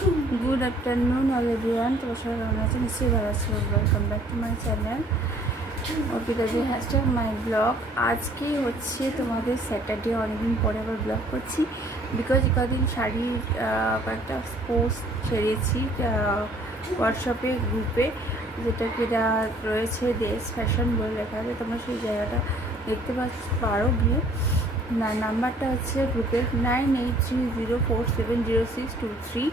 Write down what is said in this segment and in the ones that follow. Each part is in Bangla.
Good afternoon all everyone. तो सबाई केमन आছেন? নিশ্চয়ই ভালো আছেন। Welcome back to my channel অর্পিতাজি hashtag my blog. আজকে হচ্ছে তোমাদের স্যাটারডে, অনেকদিন পরে আবার ব্লগ করছি। বিকজ কদিন শাড়ির কয়েকটা পোস্ট ছেড়েছি হোয়াটসঅ্যাপে গ্রুপে, যেটা কিনা রয়েছে দেশ ফ্যাশন বলে লেখা আছে। তোমরা সেই জায়গাটা দেখতে পারো গিয়ে। না, নাম্বারটা হচ্ছে গ্রুপের 9830470623,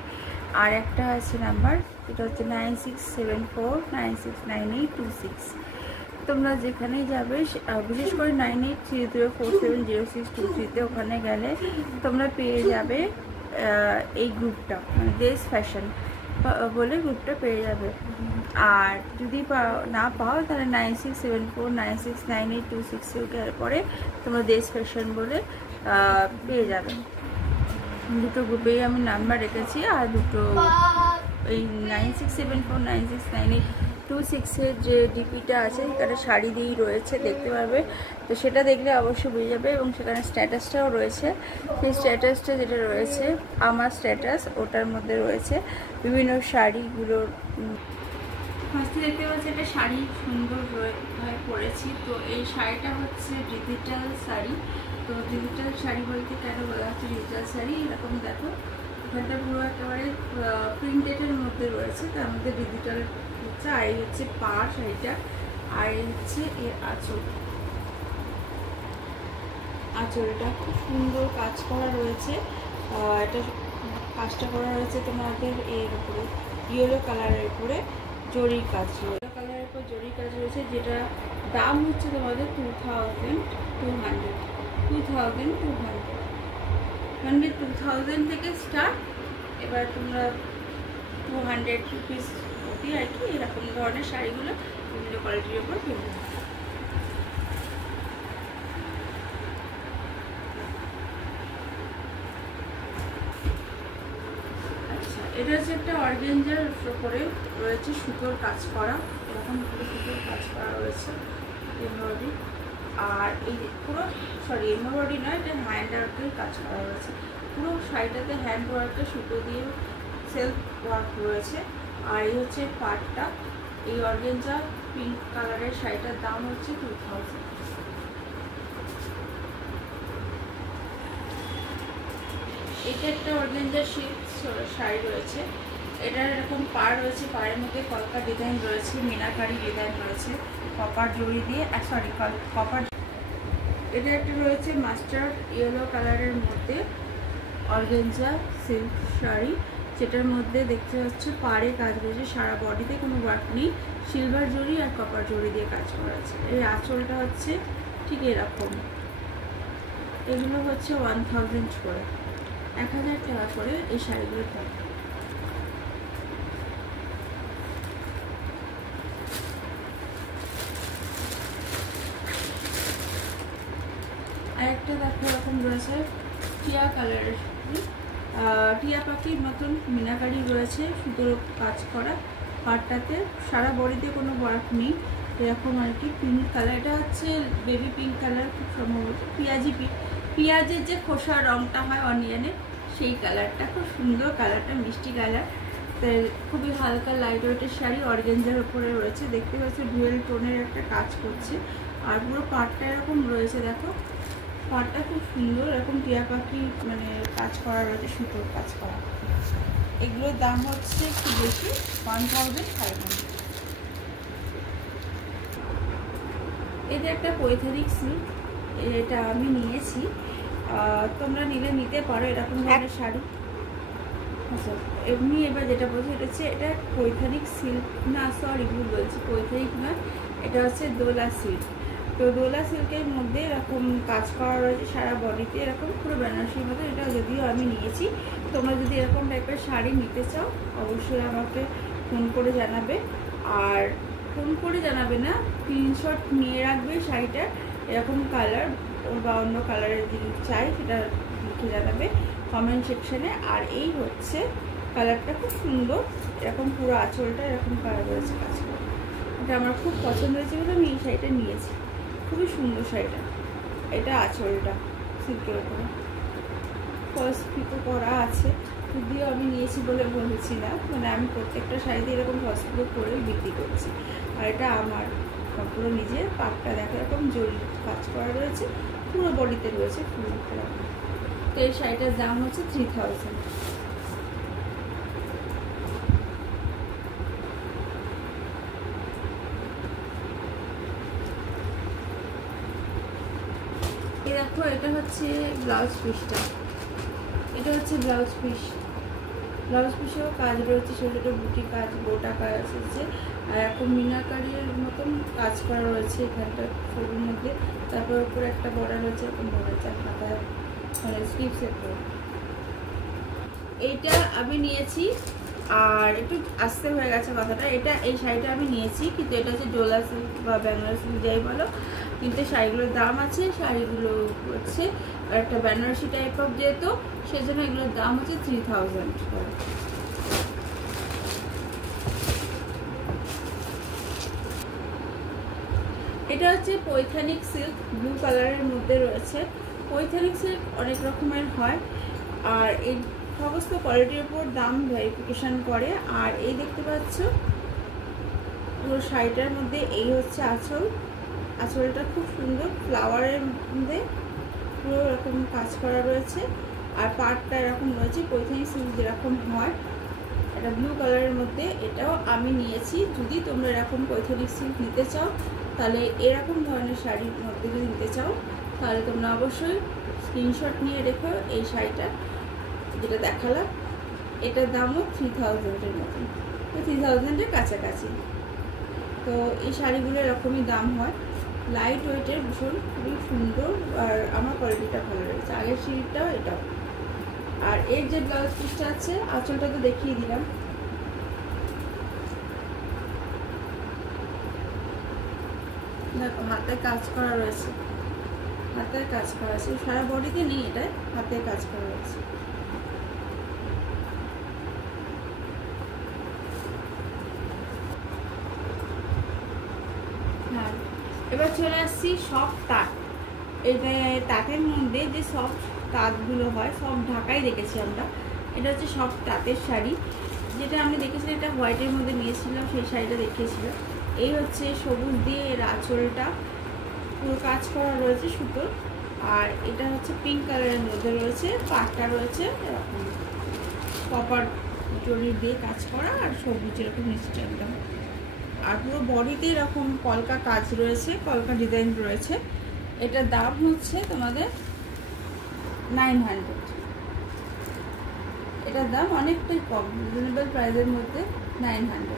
আর একটা আছে নাম্বার, এটা হচ্ছে 9674969826। তোমরা যেখানেই যাবে, বিশেষ করে 9830470623-তে ওখানে গেলে তোমরা পেয়ে যাবে এই গ্রুপটা, মানে দেশ ফ্যাশন বলে গ্রুপটা পেয়ে যাবে। আর যদি না পাও তাহলে 9674969826 গেলে পরে তোমরা দেশ ফ্যাশন বলে পেয়ে যাবে। দুটো গ্রুপেই আমি নাম্বার রেখেছি, আর দুটো এই 9674969826-এর যে ডিপিটা আছে সেখানে শাড়ি দিয়েই রয়েছে, দেখতে পাবে। তো সেটা দেখলে অবশ্যই বুঝে যাবে, এবং সেখানে স্ট্যাটাসটাও রয়েছে। সেই স্ট্যাটাসটা যেটা রয়েছে আমার স্ট্যাটাস, ওটার মধ্যে রয়েছে বিভিন্ন শাড়িগুলোর। ফার্স্টে দেখতে পাচ্ছি একটা শাড়ি সুন্দর হয়ে পরেছি। তো এই শাড়িটা হচ্ছে ডিজিটাল শাড়ি। তো ডিজিটাল শাড়ি বলতে কেন বলা হচ্ছে ডিজিটাল শাড়ি, এরকম দেখো এখানটা পুরো একেবারে প্রিন্টেডের মধ্যে রয়েছে, তার মধ্যে ডিজিটাল হচ্ছে। আর এই হচ্ছে পাড় শাড়িটা, আর এই হচ্ছে এর আঁচলটা খুব সুন্দর কাজ করা রয়েছে। এটা কাজটা করা রয়েছে তোমাদের এর উপরে ইয়েলো কালারের উপরে জরি কাজ, ইয়েলো কালারের উপর জরি কাজ রয়েছে, যেটা দাম হচ্ছে তোমাদের 2200 থেকে স্টার্ট। এবার তোমরা 200 রুপিস অবধি আর কি এরকম ধরনের শাড়িগুলো বিভিন্ন কোয়ালিটির উপর কিনবে। আচ্ছা, এটা হচ্ছে একটা অর্গানজার উপরে রয়েছে সুতোর কাজ করা, এরকম সুতোর কাজ করা রয়েছে এমব্রয়ডারি। আর এই পুরো এমব্রয়ডারি নয়, এটা হ্যান্ড ওয়ার্কের কাজ করা রয়েছে। পুরো শাড়িটাতে হ্যান্ড ওয়ার্কটা সুতো দিয়ে সেলফ ওয়ার্ক রয়েছে। আর এই হচ্ছে পাটটা। এই অর্গানজা পিঙ্ক কালারের শাড়িটার দাম হচ্ছে 2000। এটা একটা অর্গানজা সিল্ক শাড়ি রয়েছে। এটার এরকম পাড় রয়েছে, পাড়ের মধ্যে কলকা ডিজাইন রয়েছে, মিনাকারি ডিজাইন রয়েছে কপার জড়ি দিয়ে, কপার। এটা একটা রয়েছে মাস্টার্ড ইয়েলো কালারের মধ্যে অর্গানজা সিল্ক শাড়ি, যেটার মধ্যে দেখতে হচ্ছে পাড়ে কাজ রয়েছে, সারা বডিতে কোনো ওয়ার্ক নেই, সিলভার জড়ি আর কপার জড়ি দিয়ে কাজ করা আছে। এই আঁচলটা হচ্ছে ঠিক এরকম। এগুলো হচ্ছে 1000 করে, 1000 টাকা করে এই শাড়িগুলোর দাম। আরেকটা দেখো এরকম রয়েছে টিয়া কালারের, টিয়া পাখির মতন মিনাকারি রয়েছে, সুতোর কাজ করা। পাটটাতে সারা বডিতে কোনো ওয়ার্ক নেই, এরকম আর কি পিঙ্ক কালার। এটা হচ্ছে বেবি পিঙ্ক কালার, খুব সম্ভবত পেঁয়াজের যে খোসা রঙটা হয় অনিয়নে, সেই কালারটা খুব সুন্দর, কালারটা মিষ্টি কালার। তো খুবই হালকা লাইট ওয়েটের শাড়ি, অর্গানজার উপরে রয়েছে, দেখতে পাচ্ছি ডুয়েল টোনের একটা কাজ করছে। আর পুরো পাটটা এরকম রয়েছে, দেখো পাটটা খুব সুন্দর, এরকম টিয়া পাখি মানে কাজ করা রয়েছে, সুতোর কাজ করা। এগুলোর দাম হচ্ছে একটু বেশি, 1500। এটা একটা পৈথারিক সিল্ক, এটা আমি নিয়েছি, তোমরা নিতে পারো এরকম ধরনের শাড়ি। আচ্ছা, এমনি এবার যেটা বলছি এটা হচ্ছে, এটা পৈথারিক সিল্ক না, সরি ভুল বলছি, পৈথারিক না, এটা হচ্ছে দোলা সিল্ক। তো দোলা সিল্কের মধ্যে এরকম কাজ করা রয়েছে সারা বডিতে, এরকম পুরো বেনারসির মতো। এটা যদিও আমি নিয়েছি, তোমরা যদি এরকম টাইপের শাড়ি নিতে চাও অবশ্যই আমাকে ফোন করে জানাবে। আর ফোন করে জানাবে না, স্ক্রিনশট নিয়ে রাখবে শাড়িটা এরকম কালার বা অন্য কালারের যদি চাই সেটা লিখে জানাবে কমেন্ট সেকশানে। আর এই হচ্ছে কালারটা খুব সুন্দর, এরকম পুরো আঁচলটা এরকম কালার রয়েছে কাজ করা। এটা আমার খুব পছন্দ হয়েছে বলে আমি এই শাড়িটা নিয়েছি, খুবই সুন্দর শাড়িটা। এটা আঁচলটা সিল্কের উপরে ফলস পিকো করা আছে, যদিও আমি নিয়েছি বলে বলছি না, মানে আমি প্রত্যেকটা শাড়িতে এরকম ফসফুলো করে বিক্রি করছি। আর এটা আমার পুরো নিজের পাটটা দেখো এরকম জরি কাজ করা রয়েছে, পুরো বডিতে রয়েছে ফুল করা। তো এই শাড়িটার দাম হচ্ছে 3000। দেখো এটা হচ্ছে ব্লাউজ পিসটা, এটা হচ্ছে ব্লাউজ পিস। ব্লাউজ পিসেও কাজ রয়েছে, ছোটো ছোটো বুটি কাজ, গোটা কাজ এসেছে, আর এখন মিনাকারির মতন কাজ করা রয়েছে এখানটা ছবির মধ্যে। তারপর উপরে একটা বর্ডার রয়েছে, এরকম বর্ডার চার হাতায় মানে স্লিভসের পর। এইটা আমি নিয়েছি, আর একটু আস্তে হয়ে গেছে কথাটা। এই শাড়িটা আমি নিয়েছি, কিন্তু এটা হচ্ছে ডোলা সিল্ক বা বেনারসি সিল্ক যাই বলো, কিন্তু শাড়িগুলোর দাম আছে। শাড়িগুলো হচ্ছে একটা বেনারসি টাইপ অফ যেহেতু, সেজন্য এগুলোর দাম হচ্ছে 3000 করে। এটা হচ্ছে পৈথানিক সিল্ক, ব্লু কালারের মধ্যে রয়েছে। পৈথানিক সিল্ক অনেক রকমের হয়, আর এই সমস্ত কোয়ালিটির উপর দাম ভেরিফিকেশান করে। আর এই দেখতে পাচ্ছ পুরো শাড়িটার মধ্যে এই হচ্ছে আঁচল। আঁচলটা খুব সুন্দর ফ্লাওয়ারের মধ্যে পুরো এরকম কাজ করা রয়েছে, আর পাড়টা এরকম রয়েছে পৈথানিক সিল্ক যেরকম হয়। এটা ব্লু কালারের মধ্যে, এটাও আমি নিয়েছি। যদি তোমরা এরকম পৈথানিক সিল্ক নিতে চাও, তাহলে এরকম ধরনের শাড়ির মধ্যে যদি নিতে চাও, তাহলে তোমরা অবশ্যই স্ক্রিনশট নিয়ে রেখো এই শাড়িটা যেটা দেখালাম। এটার দামও 3000-এর মতন, তো 3000-এর কাছাকাছি। তো এই শাড়িগুলো এরকমই দাম হয়, লাইট ওয়েটের, ভীষণ খুবই সুন্দর, আর আমার কোয়ালিটিটা ভালো রয়েছে। আগের শাড়িটাও এটাও। আর এর যে ব্লাউজ পিসটা আছে, আঁচলটা তো দেখিয়ে দিলাম। দেখো হাতে কাজ করা রয়েছে, হাতের কাজ করা আছে, সারা বডিতে নেই, এটা হাতে কাজ করা রয়েছে। হ্যাঁ, এবার চলে আসছি সফট তাঁত। এটা তাঁতের মধ্যে যে সফট তাঁতগুলো হয়, সব ঢাকাই দেখেছি আমরা। এটা হচ্ছে সফট তাঁতের শাড়ি, যেটা আমি দেখেছিলাম, এটা হোয়াইটের মধ্যে নিয়েছিলাম, সেই শাড়িটা দেখিয়েছিলাম। এই হচ্ছে সবুজ দিয়ে এর আঁচলটা পুরো কাজ করা রয়েছে সুতোর, আর এটা হচ্ছে পিঙ্ক কালারের মধ্যে রয়েছে, পাটটা রয়েছে এরকম কপার জড়ি দিয়ে কাজ করা, আর সবুজ এরকম নিচটা একদম। আর পুরো বডিতে এরকম কলকা কাজ রয়েছে, কলকা ডিজাইন রয়েছে। এটার দাম হচ্ছে তোমাদের 900। এটার দাম অনেকটাই কম, রিজনেবল প্রাইসের মধ্যে 900।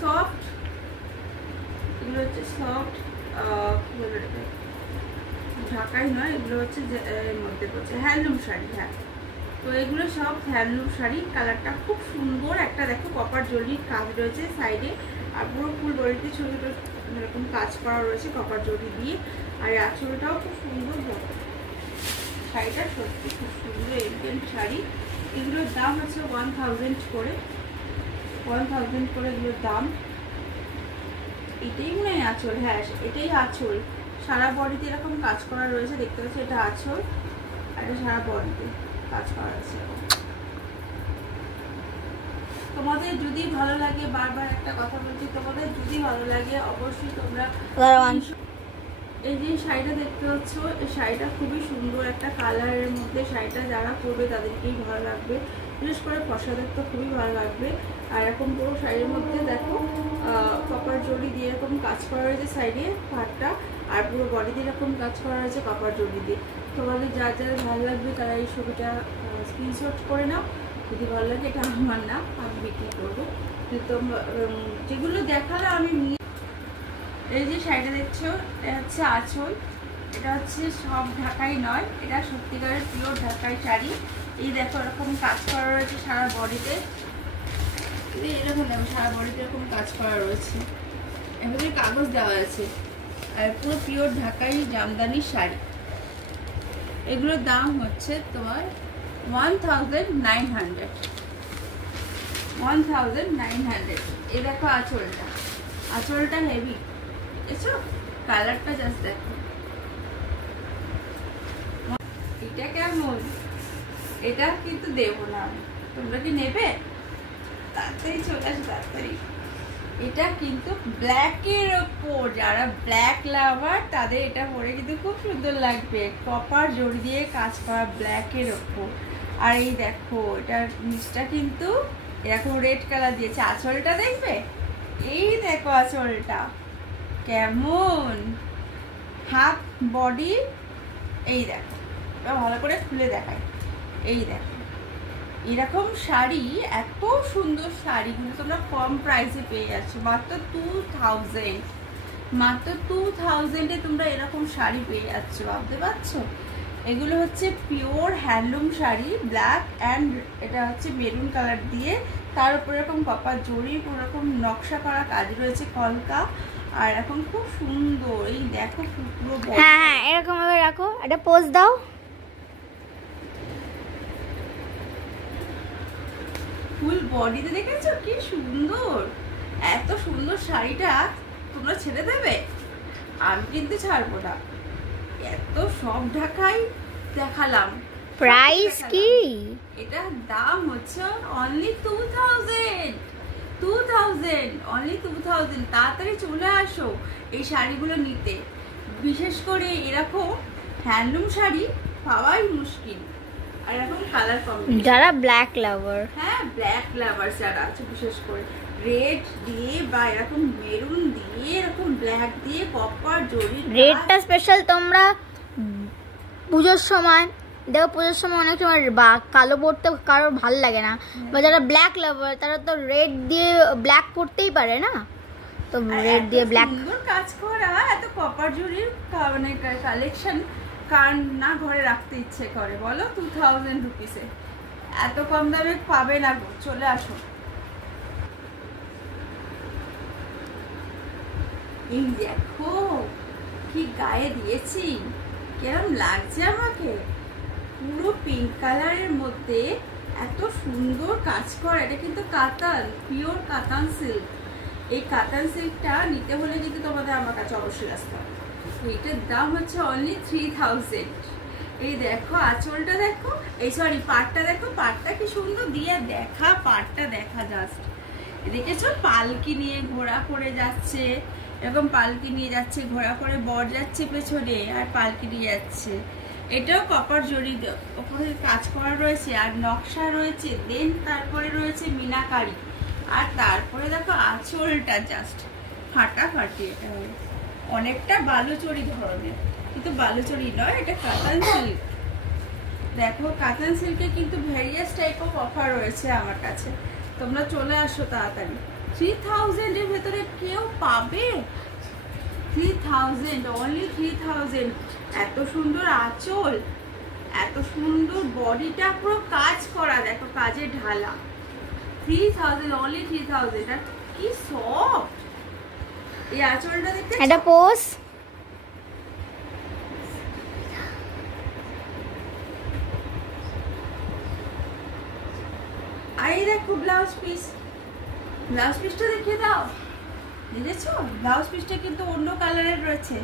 সফট, এগুলো হচ্ছে সফট, ঢাকাই নয়, এগুলো হচ্ছে এর মধ্যে পড়ছে হ্যান্ডলুম শাড়ি। হ্যাঁ, তো এগুলো সব হ্যান্ডলুম শাড়ি। কালারটা খুব সুন্দর, একটা দেখো কপার জরির কাজ রয়েছে সাইডে, আর পুরো ফুল বডিতে ছোট ছোট এরকম কাজ করা রয়েছে কপার জরি দিয়ে। আর আঁচলটাও খুব সুন্দর, শাড়িটা সত্যি খুব সুন্দর এলিগেন্ট শাড়ি। এগুলোর দাম হচ্ছে 1000 করে, 1000 করে এগুলোর দাম। এটাই মনে হয় আঁচল, হ্যাঁ এটাই আঁচল। সারা বডিতে এরকম কাজ করা রয়েছে, দেখতে পাচ্ছি এটা আঁচল, আর এটা সারা বডিতে কাজ করা আছে। তোমাদের যদি ভালো লাগে, বারবার একটা কথা বলছি, তোমাদের যদি ভালো লাগে অবশ্যই তোমরা এই যে শাড়িটা দেখতে পাচ্ছ, এই শাড়িটা খুবই সুন্দর একটা কালারের মধ্যে। শাড়িটা যারা করবে তাদেরকেই ভালো লাগবে, বিশেষ করে ফর্সাদের তো খুবই ভালো লাগবে। আর এরকম পুরো শাড়ির মধ্যে দেখো কপার জড়ি দিয়ে এরকম কাজ করা রয়েছে সাইডে পাটটা, আর পুরো বডিতে এরকম কাজ করা রয়েছে কপার জড়ি দিয়ে। তোমাদের যার যার ভালো লাগবে তারা এই ছবিটা স্ক্রিনশট করে নাও। যদি ভালো লাগে, এটা আমার না, আমি বিক্রি করবো। তোমরা যেগুলো দেখালো আমি নিয়ে, এই যে শাড়িটা দেখছো, এটা হচ্ছে আঁচল। এটা হচ্ছে সব ঢাকাই নয়, এটা সত্যিকারের পিওর ঢাকাই শাড়ি। এই দেখো এরকম কাজ করা রয়েছে সারা বডিতে, এরকম দেখো সারা বডিতে এরকম কাজ করা রয়েছে, এভাবে কাগজ দেওয়া আছে। আর পুরো পিওর ঢাকাই জামদানি শাড়ি। এগুলোর দাম হচ্ছে তোমার 1900। 1900। এই দেখো আঁচলটা, আঁচলটা হেভি, দেখেছো কালারটা জাস্ট দেখো। এটা কেমন, এটা কিন্তু দেবো না আমি, তোমরা কি নেবে? তাড়াতাড়ি চলে আসো তাড়াতাড়ি। এটা কিন্তু ব্ল্যাকের ওপর, যারা ব্ল্যাক লাভার তাদের এটা পরে কিন্তু খুব সুন্দর লাগবে। কপার জড়ি দিয়ে কাজ করা ব্ল্যাকের ওপর। আর এই দেখো এটার নিচটা কিন্তু এরকম রেড কালার দিয়েছে। আঁচলটা দেখবে, এই দেখো আঁচলটা কেমন, হাফ বডি। এই দেখো, ভালো করে খুলে দেখায়। এই দেখো এরকম শাড়ি, এত সুন্দর শাড়িগুলো তোমরা কম প্রাইসে পেয়ে যাচ্ছ, মাত্র 2000। মাত্র 2000-এ তোমরা এরকম শাড়ি পেয়ে যাচ্ছ, ভাবতে পারছো? এগুলো হচ্ছে pure handloom sari, black and এটা হচ্ছে মেরুন কালার দিয়ে, তার উপর এরকম কপার জড়ি, ওরকম নকশা করা কাজ রয়েছে, কলকা। আর এখন খুব সুন্দর, এই দেখো পুরো। হ্যাঁ এরকম ভাবে রাখো, একটা পোজ দাও। ফুল বডিতে দেখেছো কি সুন্দর, এত সুন্দর শাড়িটা তোমরা ছেড়ে দেবে? আমি কিন্তু ছাড়বো না, এত সব ঢাকাই দেখালাম। প্রাইস কি? এটার দাম হচ্ছে অনলি 2000, 2000, অনলি 2000। তাড়াতাড়ি চলে আসো এই শাড়িগুলো নিতে। বিশেষ করে এরকম হ্যান্ডলুম শাড়ি পাওয়াই মুশকিল। আর এরকম কালার কম্বিনেশন, যারা ব্ল্যাক লাভার, হ্যাঁ ব্ল্যাক লাভার যারা আছে, বিশেষ করে রেড দিয়ে বা এরকম মেরুন দিয়ে, এরকম ব্ল্যাক দিয়ে কপার জড়ি। রেডটা স্পেশাল। তোমরা পুজোর সময় দেখো, পুজোর সময় অনেক সময় বা কালো পরতে কারোর ভালো লাগে না, বা যারা ব্ল্যাক লাভার তারা তো রেড দিয়ে ব্ল্যাক পরতেই পারে না, তো রেড দিয়ে ব্ল্যাক। সুন্দর কাজ করা এত কপার জড়ির মানে কালেকশন কার না ঘরে রাখতে ইচ্ছে করে বলো? 2000 রুপিসে এত কম দামে পাবে না গো, চলে আসো। এই দেখো কি গায়ে দিয়েছি, কেরম লাগছে আমাকে, পুরো পিঙ্ক কালারের মধ্যে এত সুন্দর কাজ করা। এটা কিন্তু কাতান, পিওর কাতান সিল্ক। এই কাতান সিল্কটা নিতে হলে কিন্তু তোমাদের আমার কাছে অবশ্যই আসতে হবে। এটার দাম হচ্ছে অনলি 3000। এই দেখো আঁচলটা দেখো, এই সরি পাটটা দেখো, পাটটা কি সুন্দর দিয়ে দেখা, পাটটা দেখা জাস্ট। দেখেছো পালকি নিয়ে ঘোড়া করে যাচ্ছে, এরকম পালকি নিয়ে যাচ্ছে, ঘোড়া করে বর যাচ্ছে পেছনে আর পালকি নিয়ে যাচ্ছে। এটাও কপার জড়ি ওপরে কাজ করা রয়েছে আর নকশা রয়েছে, দেন তারপরে রয়েছে মিনাকারি। আর তারপরে দেখো আঁচলটা জাস্ট ফাটাফাটি। এটা অনেকটা বালুচরি ধরনের, কিন্তু বালুচরি নয়, এটা কাতান সিল্ক। দেখো কাতান সিল্কে কিন্তু ভ্যারিয়াস টাইপ অফ অফার রয়েছে আমার কাছে, তোমরা চলে আসো তাড়াতাড়ি। 3000-এর ভেতরে কেউ পাবে? 3000, অনলি 3000। এত সুন্দর আঁচল, এত সুন্দর বডিটা পুরো কাজ করা, দেখো কাজের ঢালা। 3000, অনলি 3000। এটা কি সফট, এই আঁচলটা দেখতে। এটা পোজ। আর এই দেখো ব্লাউজ পিস, ব্লাউজ পিসটা দেখিয়ে দাও। দেখেছো ব্লাউজ পিসটা কিন্তু অন্য কালারের রয়েছে।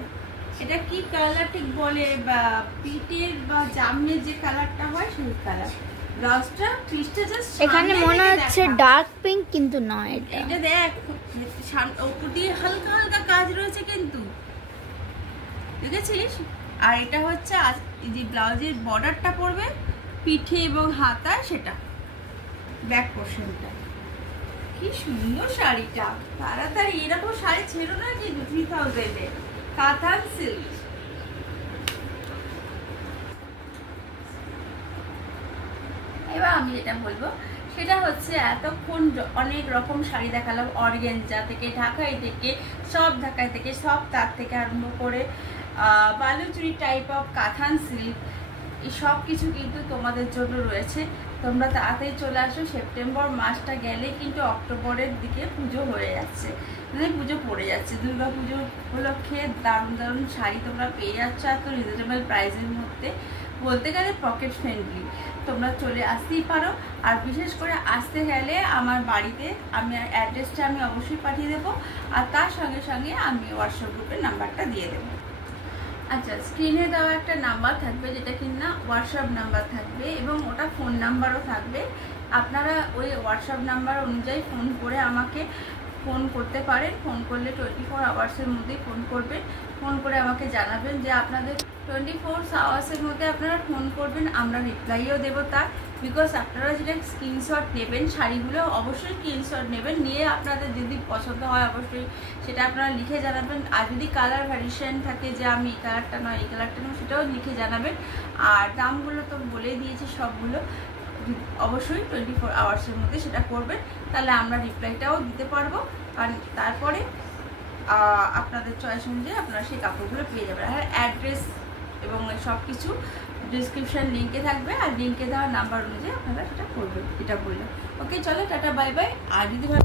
এটা কি কালার ঠিক বলে, বা পিটের বা জামনের যে কালারটা হয় সেই কালার। ব্লাউজটা পিসটা জাস্ট এখানে মনে হচ্ছে ডার্ক পিঙ্ক, কিন্তু নয়। এটা দেখ উপর দিয়ে হালকা হালকা কাজ রয়েছে কিন্তু, দেখেছিস? আর এটা হচ্ছে যে ব্লাউজের বর্ডারটা পড়বে পিঠে এবং হাতায়, সেটা ব্যাক পোর্শনটা। কি সুন্দর শাড়িটা, তাড়াতাড়ি এরকম শাড়ি ছেড়ো না কিন্তু 3000-এ কাতান সিল্ক। এবার আমি যেটা বলবো সেটা হচ্ছে, এতক্ষণ অনেক রকম শাড়ি দেখালাম, অর্গানজা থেকে, ঢাকাই থেকে, সব ঢাকাই থেকে, সব তার থেকে আরম্ভ করে বালুচুরি টাইপ অফ কাতান সিল্ক, এই সব কিছু কিন্তু তোমাদের জন্য রয়েছে। তোমরা তাড়াতাড়ি চলে আসো। সেপ্টেম্বর মাসটা গেলে কিন্তু অক্টোবরের দিকে পুজো হয়ে যাচ্ছে, মানে পুজো পড়ে যাচ্ছে। দুর্গা পুজো উপলক্ষে দারুণ দারুণ শাড়ি তোমরা পেয়ে যাচ্ছ এত রিজনেবল প্রাইসের মধ্যে, বলতে গেলে পকেট ফ্রেন্ডলি। তোমরা চলে আসতেই পারো। আর বিশেষ করে আসতে গেলে আমার বাড়িতে আমি অ্যাড্রেসটা আমি অবশ্যই পাঠিয়ে দেবো, আর তার সঙ্গে সঙ্গে আমি হোয়াটসঅ্যাপ গ্রুপের নাম্বারটা দিয়ে দেবো। আচ্ছা, স্ক্রিনে দেওয়া একটা নাম্বার থাকবে যেটা কিনা হোয়াটসঅ্যাপ নাম্বার থাকবে এবং ওটা ফোন নাম্বারও থাকবে। আপনারা ওই হোয়াটসঅ্যাপ নাম্বার অনুযায়ী ফোন করে আমাকে ফোন করতে পারেন। ফোন করলে 24 আওয়ার্সের মধ্যেই ফোন করবেন। ফোন করে আমাকে জানাবেন যে আপনাদের 24 আওয়ার্সের মধ্যে আপনারা ফোন করবেন, আমরা রিপ্লাইও দেবো তার। বিকজ আপনারা যেটা স্ক্রিনশট নেবেন শাড়িগুলো অবশ্যই স্ক্রিনশট নেবেন, নিয়ে আপনাদের যদি পছন্দ হয় অবশ্যই সেটা আপনারা লিখে জানাবেন। আর যদি কালার ভ্যারিয়েশন থাকে যে আমি এই কালারটা নয় এই কালারটা নয় সেটাও লিখে জানাবেন। আর দামগুলো তো বলেই দিয়েছি সবগুলো, অবশ্যই 24 আওয়ার্সের মধ্যে সেটা করবেন, তাহলে আমরা রিপ্লাইটাও দিতে পারবো। আর তারপরে আপনাদের চয়েস অনুযায়ী আপনারা সেই কাপড়গুলো পেয়ে যাবেন। আর অ্যাড্রেস এবং সব কিছু ডিসক্রিপশান লিঙ্কে থাকবে, আর লিঙ্কে দেওয়া নাম্বার অনুযায়ী আপনারা সেটা করবেন। এটা বললাম। ওকে, চলো টাটা, বাই বাই। আর যদি ভালো